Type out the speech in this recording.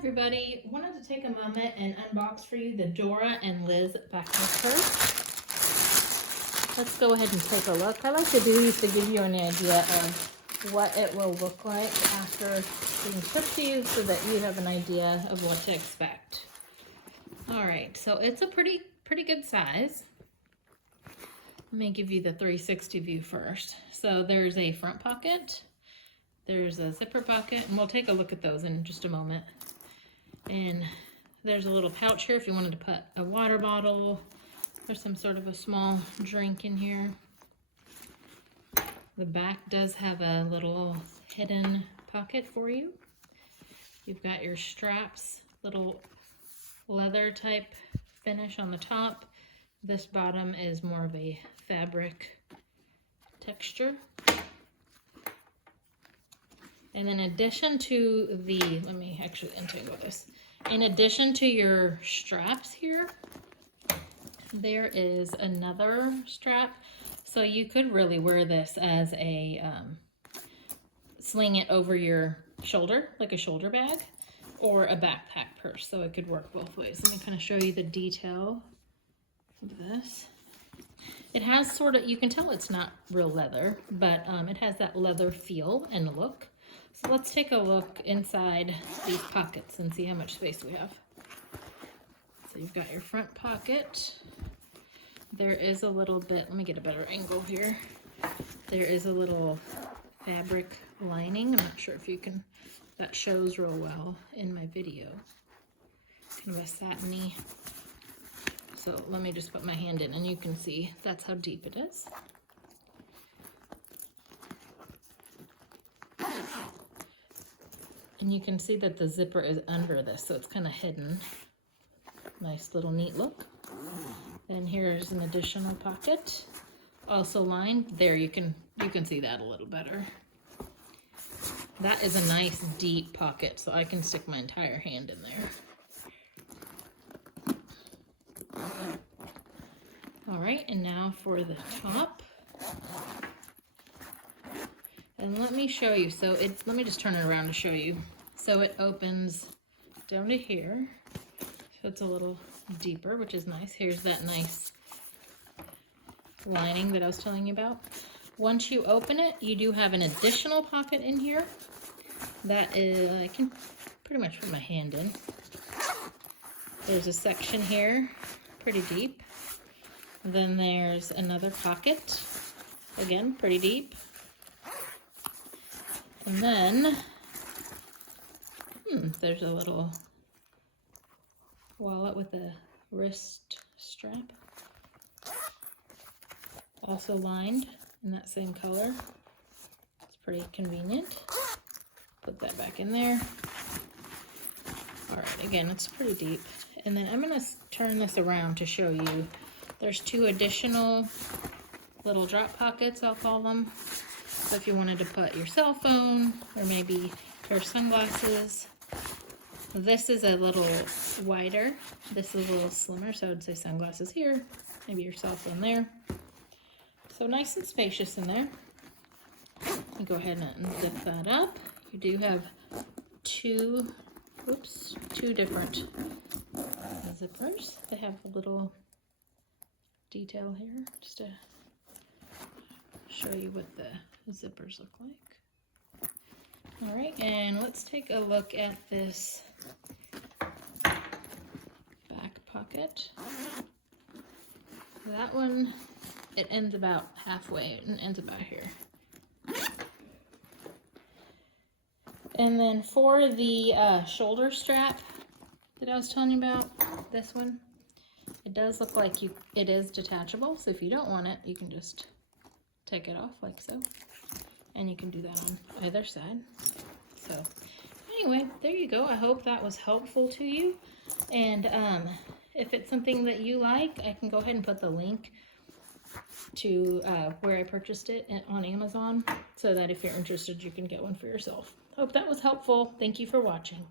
everybody, wanted to take a moment and unbox for you the Dora and Liz backpack purse. Let's go ahead and take a look. I like to do these to give you an idea of what it will look like after being shipped to you so that you have an idea of what to expect. Alright, so it's a pretty good size. Let me give you the 360 view first. So there's a front pocket, there's a zipper pocket, and we'll take a look at those in just a moment. And there's a little pouch here if you wanted to put a water bottle. There's some sort of a small drink in here. The back does have a little hidden pocket for you. You've got your straps, little leather type finish on the top. This bottom is more of a fabric texture. And in addition to the, let me actually untangle this. In addition to your straps here, there is another strap. So you could really wear this as a, sling it over your shoulder, like a shoulder bag, or a backpack purse. So it could work both ways. Let me kind of show you the detail of this. It has sort of, you can tell it's not real leather, but it has that leather feel and look. So let's take a look inside these pockets and see how much space we have. So you've got your front pocket. There is a little bit, let me get a better angle here. There is a little fabric lining. I'm not sure if you can, that shows real well in my video. Kind of a satiny. So let me just put my hand in and you can see that's how deep it is. And you can see that the zipper is under this, so it's kind of hidden. Nice little neat look. And here's an additional pocket, also lined. There, you can see that a little better. That is a nice deep pocket, so I can stick my entire hand in there. All right, and now for the top. And let me show you. So let me just turn it around to show you. So it opens down to here. So it's a little deeper, which is nice. Here's that nice lining that I was telling you about. Once you open it, you do have an additional pocket in here. That is, I can pretty much put my hand in. There's a section here, pretty deep. Then there's another pocket, again, pretty deep. And then, there's a little wallet with a wrist strap. Also lined in that same color. It's pretty convenient. Put that back in there. All right, again, it's pretty deep. And then I'm gonna turn this around to show you. There's two additional little drop pockets, I'll call them. So if you wanted to put your cell phone or maybe a pair of sunglasses. This is a little wider. This is a little slimmer, so I would say sunglasses here, maybe your cell phone there. So nice and spacious in there. You go ahead and zip that up. You do have two different zippers. They have a little detail here just to show you what the zippers look like. All right, and let's take a look at this back pocket. That one, it ends about halfway and ends about here. And then for the shoulder strap that I was telling you about, this one, it does look like it is detachable. So if you don't want it, you can just take it off like so. And you can do that on either side. So anyway, there you go. I hope that was helpful to you. And if it's something that you like, I can go ahead and put the link to where I purchased it on Amazon so that if you're interested, you can get one for yourself. Hope that was helpful. Thank you for watching.